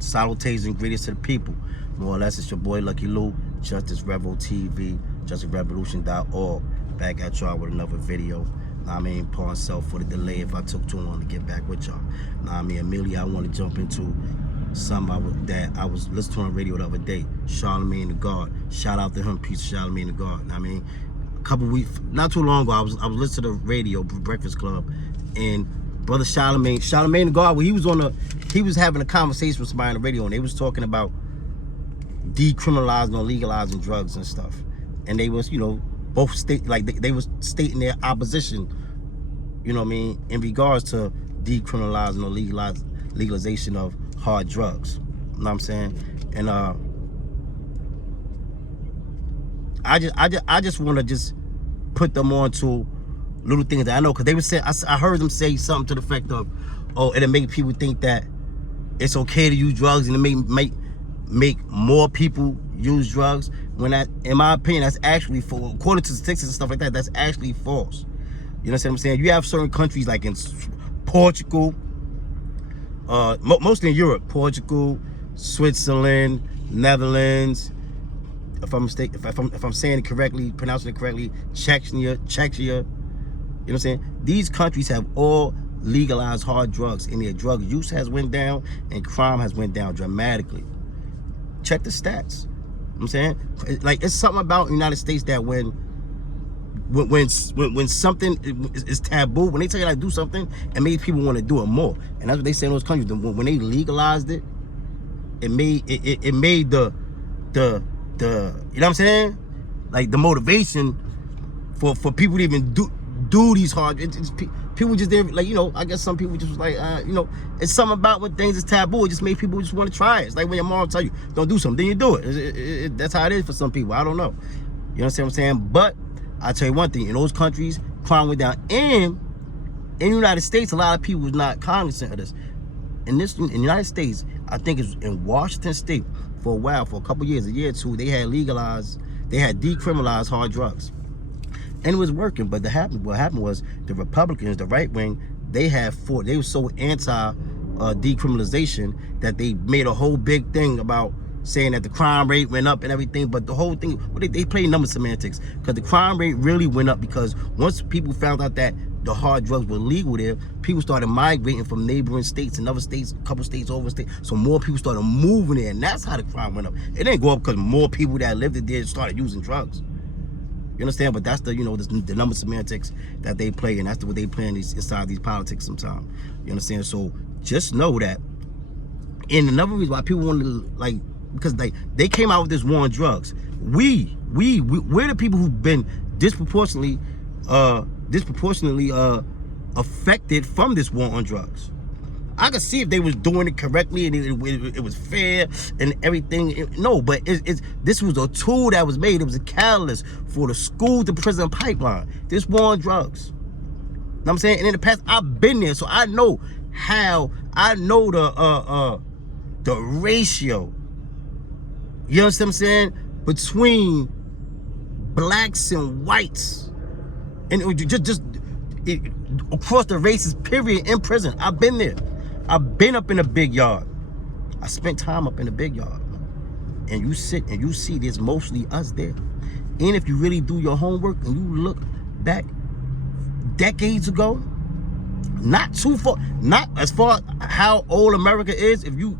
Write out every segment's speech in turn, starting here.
Salutations and greetings to the people. More or less, it's your boy Lucky Lou, Justice Revo TV, JusticeRevolution.org. Back at y'all with another video. Pardon self for the delay if I took too long to get back with y'all. Immediately I want to jump into something that I was listening to on the radio the other day. Charlemagne the God. Shout out to him, peace of Charlemagne the God. A couple weeks, not too long ago, I was listening to the radio, Breakfast Club, and Brother Charlemagne the God, he was having a conversation with somebody on the radio, and they was talking about decriminalizing or legalizing drugs and stuff. And they was, both state, like they was stating their opposition, in regards to decriminalizing or legalization of hard drugs. You know what I'm saying? And I just want to just put them on to little things that I know, because they were saying, I heard them say something to the effect of, oh, it'll make people think that it's okay to use drugs, and it make more people use drugs, when that, in my opinion, that's actually, according to statistics and stuff like that, that's actually false. You know what I'm saying? You have certain countries like in Portugal, mostly in Europe, Portugal, Switzerland, Netherlands, if I'm saying it correctly, pronouncing it correctly, Czechia. You know what I'm saying? These countries have all legalized hard drugs, and their drug use has went down and crime has went down dramatically. Check the stats. You know what I'm saying? Like, it's something about the United States that when something is taboo, when they tell you how to do something, it made people want to do it more. And that's what they say in those countries. When they legalized it, it made the you know what I'm saying? Like, the motivation for people to even do these hard, people just didn't, like, I guess some people just was like, it's something about when things is taboo, it just made people just want to try it. It's like when your mom tell you don't do something, then you do it. That's how it is for some people. I don't know. You know what I'm saying? But I'll tell you one thing, in those countries, crime went down. And in the United States, a lot of people was not cognizant of this. In the United States, I think it's in Washington State, for a while, for a couple years, a year or two, they had decriminalized hard drugs. And it was working, but what happened was the Republicans, the right wing, they were so anti decriminalization that they made a whole big thing about saying that the crime rate went up and everything. But the whole thing, they play number semantics, because the crime rate really went up because once people found out that the hard drugs were legal there, people started migrating from neighboring states and other states, a couple states over state. So more people started moving there, and that's how the crime went up. It didn't go up because more people that lived there started using drugs. You understand? But that's the the number semantics that they play, and that's what they play inside these politics sometimes. You understand? So just know that. And another reason why people want to, because they came out with this war on drugs. We're the people who've been disproportionately affected from this war on drugs. I could see if they was doing it correctly and it was fair and everything. No, but this was a tool that was made. It was a catalyst for the school to prison pipeline. This war on drugs. You know what I'm saying? And in the past, I've been there, so I know the ratio. You understand what I'm saying? Between blacks and whites, and it across the races, period, in prison. I've been there. I've been up in the big yard. I spent time up in the big yard. And you sit and you see there's mostly us there. And if you really do your homework and you look back decades ago, not too far, not as far how old America is, you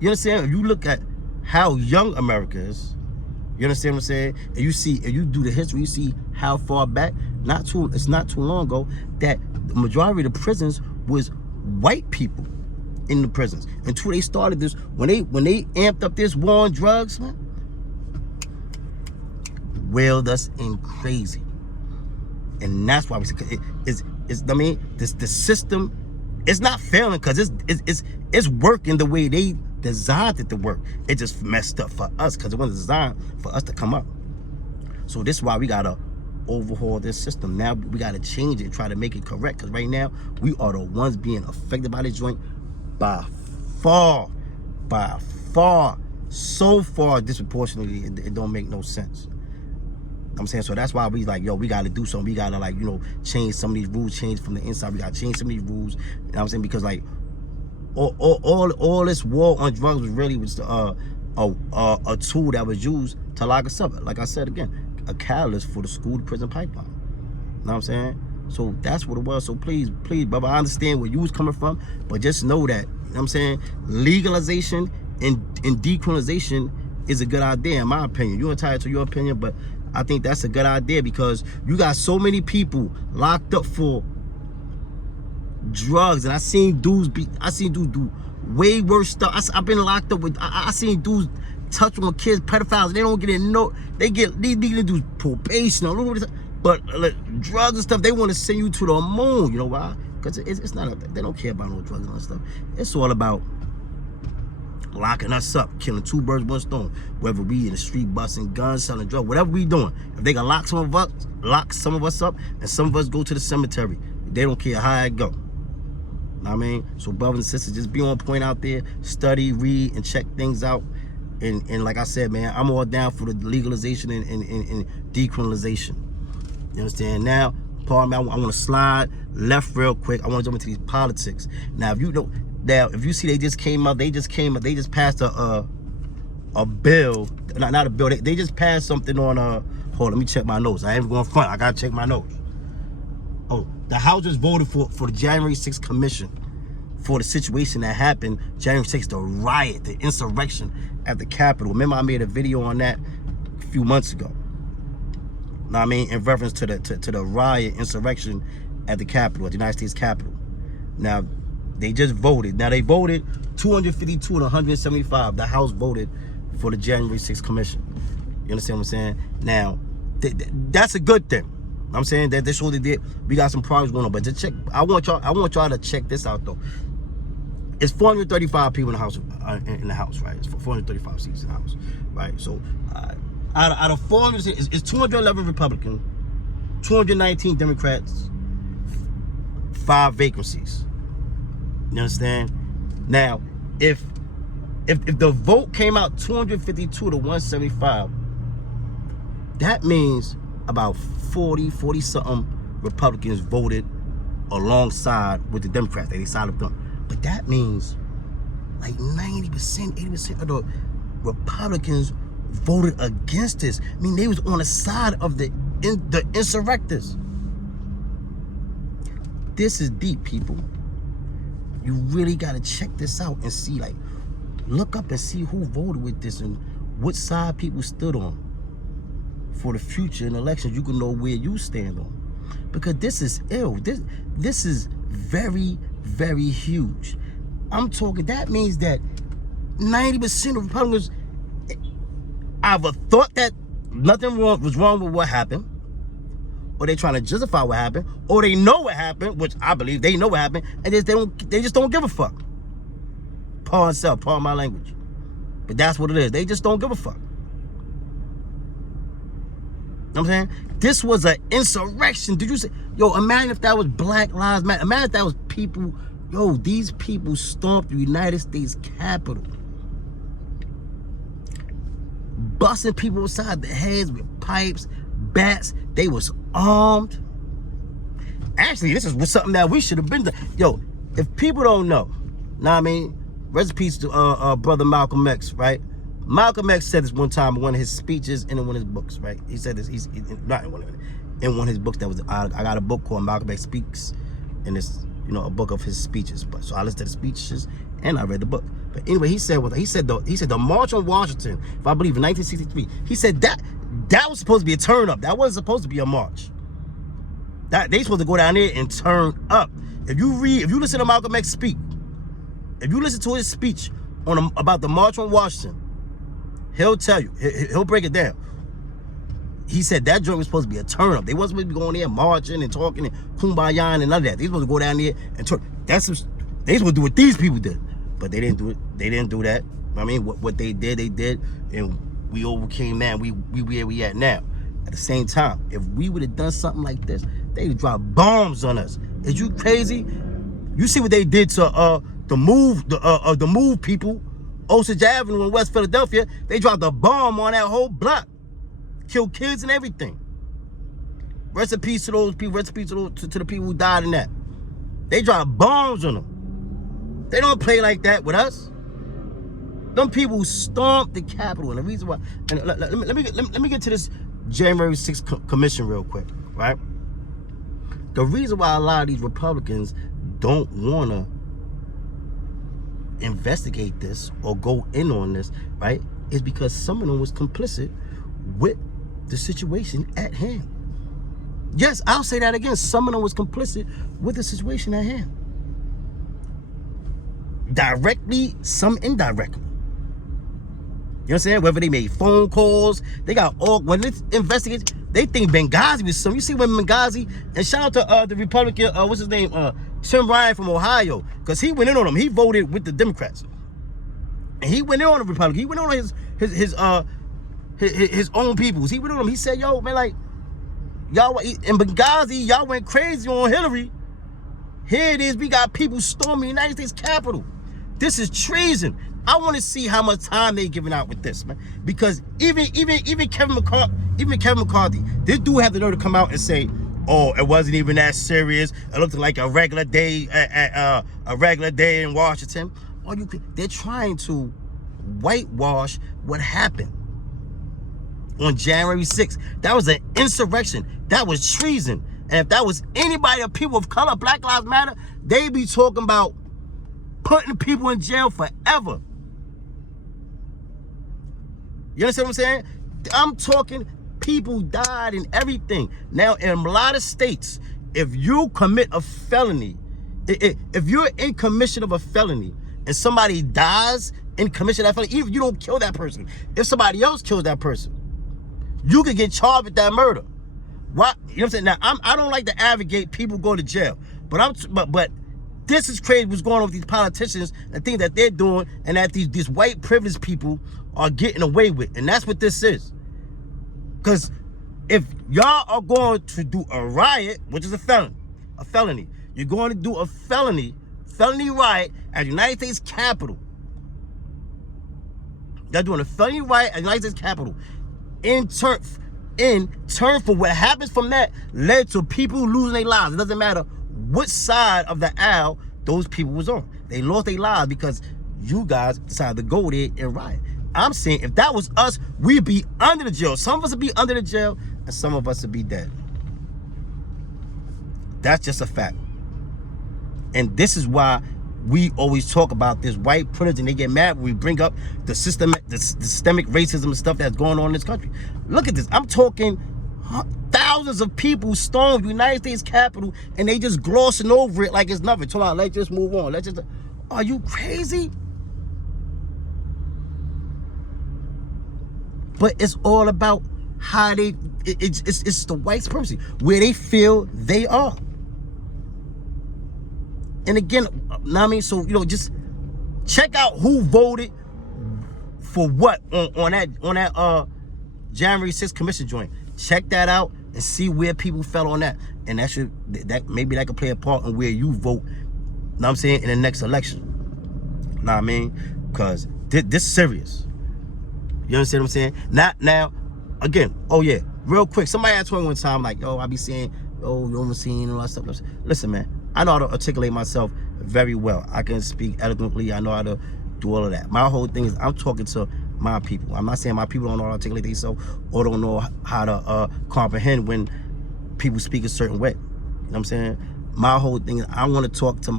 understand? If you look at how young America is, you understand what I'm saying? And you do the history, you see how far back, it's not too long ago, that the majority of the prisons was white people in the prisons. Until they started this, when they amped up this war on drugs, man, wailed us in crazy. And that's why we say the system, it's not failing because it's working the way they designed it to work. It just messed up for us because it wasn't designed for us to come up. So this is why we gotta overhaul this system. Now we gotta change it, try to make it correct, because right now we are the ones being affected by this joint by far, so far disproportionately. It don't make no sense. I'm saying, so that's why we like, yo, we gotta do something. We gotta change some of these rules, change from the inside. We gotta change some of these rules. You know what I'm saying? Because all this war on drugs was really was a tool that was used to lock us up. Like I said again, a catalyst for the school to prison pipeline. You know what I'm saying? So that's what it was. So please, brother, I understand where you was coming from, but just know that, you know what I'm saying, legalization and decriminalization is a good idea in my opinion. You're entitled to your opinion, but I think that's a good idea because you got so many people locked up for drugs, and I seen dudes do way worse stuff. I've been locked up with, I seen dudes touch on kids, pedophiles. They don't get in, they do probation or a little bit, but drugs and stuff, they want to send you to the moon. You know why? Because it's not, they don't care about no drugs and stuff. It's all about locking us up, killing two birds, one stone. Whether we in the street busting guns, selling drugs, whatever we doing. If they can lock some of us up, and some of us go to the cemetery, they don't care how it go. I mean, so brothers and sisters, just be on point out there, study, read, and check things out. And like I said, man, I'm all down for the legalization and decriminalization. You understand? Now, pardon me, I want to slide left real quick. I want to jump into these politics. Now, if you see they just passed a bill, not a bill, they just passed something on, hold on, let me check my notes. I ain't going front, I gotta check my notes. Oh, the House just voted for the January 6th commission for the situation that happened January 6th, the riot, the insurrection at the Capitol. Remember, I made a video on that a few months ago. Know what I mean? In reference to the riot, insurrection at the Capitol, at the United States Capitol. Now, they just voted. Now, they voted 252 to 175. The House voted for the January 6th commission. You understand what I'm saying? Now, that's a good thing. I'm saying that they showed they did. We got some problems going on, but to check, I want y'all to check this out though. It's 435 people in the House, right? It's 435 seats in the House, right? So out of 400 seats, it's 211 Republicans, 219 Democrats, 5 vacancies. You understand? Now, if the vote came out 252 to 175, that means about 40 something Republicans voted alongside with the Democrats. They sided with them. But that means like 90%, 80% of the Republicans voted against this. I mean, they was on the side of the insurrectors. This is deep, people. You really got to check this out and see, like, look up and see who voted with this and what side people stood on. For the future in elections, you can know where you stand on, because this is ill. This is very, very huge. I'm talking. That means that 90% of Republicans either thought that nothing was wrong with what happened, or they're trying to justify what happened, or they know what happened, which I believe they know what happened, and they just don't give a fuck. Pardon my language, but that's what it is. They just don't give a fuck. You know what I'm saying? This was an insurrection. Did you say, yo, imagine if that was Black Lives Matter. Imagine if that was people, yo, these people stomped the United States Capitol. Busting people inside the heads with pipes, bats. They was armed. Actually, this is something that we should have been done. Yo, if people don't know what I mean? Rest in peace to brother Malcolm X, right? Malcolm X said this one time in one of his speeches and in one of his books, right? He said this, he's not in one of his books that was, I got a book called Malcolm X Speaks, and it's, you know, a book of his speeches. But so I listened to the speeches and I read the book. But anyway, he said the March on Washington, if I believe in 1963, he said that was supposed to be a turn up. That wasn't supposed to be a march. That they supposed to go down there and turn up. If you listen to Malcolm X speak, if you listen to his speech about the March on Washington, he'll tell you, he'll break it down. He said that joint was supposed to be a turn up. They wasn't supposed to be going there marching and talking and kumbaya and none of that. They supposed to go down there and turn. They supposed to do what these people did, but they didn't do it. They didn't do that. I mean, what they did, and we overcame that. We where we at now. At the same time, if we would have done something like this, they'd drop bombs on us. Is you crazy? You see what they did to the move people, Osage Avenue in West Philadelphia. They dropped a bomb on that whole block, killed kids and everything. Rest in peace to those people. Rest in peace to the people who died in that. They dropped bombs on them. They don't play like that with us. Them people stomped the Capitol, and the reason why. And let me get to this January 6th commission real quick, right? The reason why a lot of these Republicans don't want to investigate this or go in on this, right, is because some of them was complicit with the situation at hand. Yes, I'll say that again. Some of them was complicit with the situation at hand. Directly, some indirectly. You know what I'm saying? Whether they made phone calls, they got all, when it's investigated, they think Benghazi was some. You see when Benghazi, and shout out to the Republican, what's his name, Tim Ryan from Ohio, because he went in on them. He voted with the Democrats. And he went in on the Republican. He went on his own peoples. He went on them. He said, yo, man, like, y'all, in Benghazi, y'all went crazy on Hillary. Here it is, we got people storming the United States Capitol. This is treason. I want to see how much time they giving out with this, man. Because even Kevin McCarthy, this dude have the nerve to come out and say, oh, it wasn't even that serious. It looked like a regular day in Washington. They're trying to whitewash what happened on January 6th. That was an insurrection. That was treason. And if that was anybody of people of color, Black Lives Matter, they be talking about putting people in jail forever. You understand what I'm saying? I'm talking people died and everything. Now, in a lot of states, if you commit a felony, if you're in commission of a felony and somebody dies in commission of that felony, even if you don't kill that person, if somebody else kills that person, you could get charged with that murder. What? You know what I'm saying? Now, I don't like to advocate people go to jail, but this is crazy what's going on with these politicians and things that they're doing and that these white privileged people are getting away with. And that's what this is. Because if y'all are going to do a riot, which is a felony, you're going to do a felony riot at the United States Capitol. Y'all doing a felony riot at the United States Capitol. In turn for what happens from that led to people losing their lives. It doesn't matter what side of the aisle those people was on. They lost their lives because you guys decided to go there and riot. I'm saying if that was us, we'd be under the jail. Some of us would be under the jail and some of us would be dead. That's just a fact. And this is why we always talk about this white privilege and they get mad when we bring up the systemic racism and stuff that's going on in this country. Look at this. I'm talking thousands of people stormed the United States Capitol and they just glossing over it like it's nothing. Talking about, let's just move on. Are you crazy? But it's all about how it's the white supremacy, where they feel they are. And again, I mean, so, you know, just check out who voted for what on that January 6th commission joint. Check that out and see where people fell on that. And maybe that could play a part in where you vote, you know what I'm saying, in the next election. You know what I mean? Because this is serious. You understand what I'm saying? Now, again, oh yeah, real quick. Somebody asked me one time, like, yo, I be saying, oh, you don't see and all that stuff. Listen, man, I know how to articulate myself very well. I can speak eloquently. I know how to do all of that. My whole thing is I'm talking to my people. I'm not saying my people don't know how to articulate themselves or don't know how to comprehend when people speak a certain way. You know what I'm saying? My whole thing is I want to talk to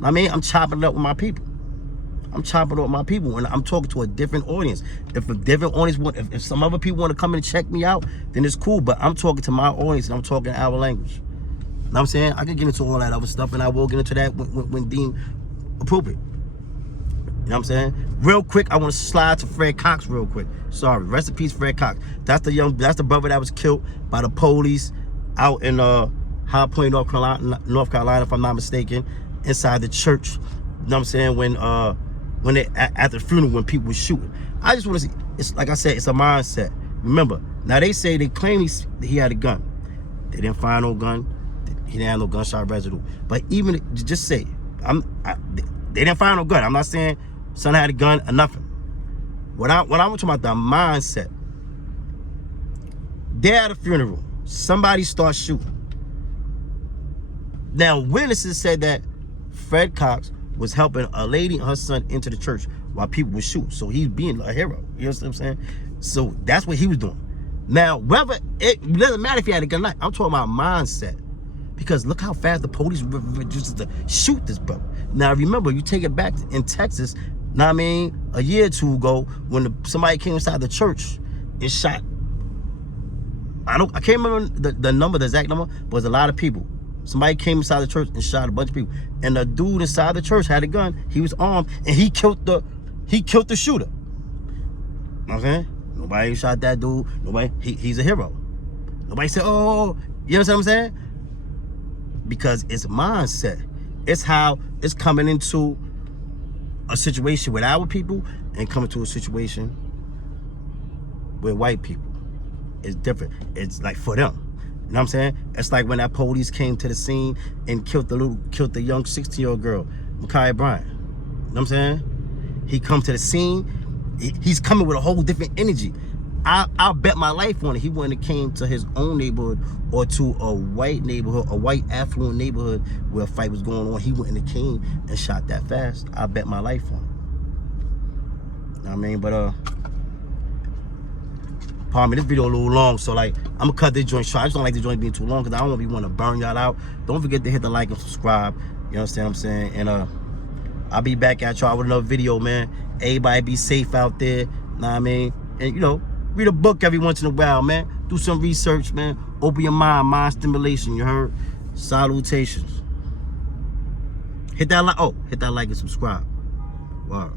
I'm chopping it up with my people. I'm chopping up my people and I'm talking to a different audience. If a different audience if some other people want to come in and check me out, then it's cool. But I'm talking to my audience and I'm talking our language. You know what I'm saying? I can get into all that other stuff and I will get into that when deemed appropriate. You know what I'm saying? Real quick, I want to slide to Fred Cox real quick. Sorry, rest in peace, Fred Cox. That's the brother that was killed by the police out in High Point, North Carolina, if I'm not mistaken, inside the church. You know what I'm saying? When they at the funeral when people were shooting. I just want to see, it's like I said, it's a mindset. Remember, now they say they claim he had a gun. They didn't find no gun. He didn't have no gunshot residue. But even just say, they didn't find no gun. I'm not saying son had a gun or nothing. When I'm talking about the mindset, they're at a funeral. Somebody starts shooting. Now witnesses said that Fred Cox was helping a lady and her son into the church while people would shoot. So he's being a hero. You know what I'm saying? So that's what he was doing. Now, whether it doesn't matter if he had a gun or not. I'm talking about mindset. Because look how fast the police just to shoot this brother. Now remember, you take it back in Texas, know what I mean, a year or two ago, when somebody came inside the church and shot. I can't remember the number, the exact number, but it was a lot of people. Somebody came inside the church and shot a bunch of people. And the dude inside the church had a gun. He was armed, and he killed the shooter. You know what I'm saying? Nobody shot that dude. Nobody. He's a hero. Nobody said, oh, you know what I'm saying? Because it's mindset. It's how it's coming into a situation with our people and coming to a situation with white people. It's different. It's like for them. You know what I'm saying? It's like when that police came to the scene and killed the young 16-year-old girl, Ma'Khia Bryant. You know what I'm saying? He come to the scene. He's coming with a whole different energy. I'll bet my life on it. He wouldn't have came to his own neighborhood or to a white neighborhood, a white affluent neighborhood where a fight was going on. He wouldn't have came and shot that fast. I'll bet my life on it. You know what I mean? But pardon me, this video a little long, so like I'm gonna cut this joint short. I just don't like the joint being too long because I don't want to be wanting to burn y'all out. Don't forget to hit the like and subscribe. You understand what I'm saying? And I'll be back at y'all with another video, man. Everybody be safe out there. Know what I mean? And you know, read a book every once in a while, man. Do some research, man. Open your mind stimulation, you heard? Salutations. Hit that like and subscribe. Wow.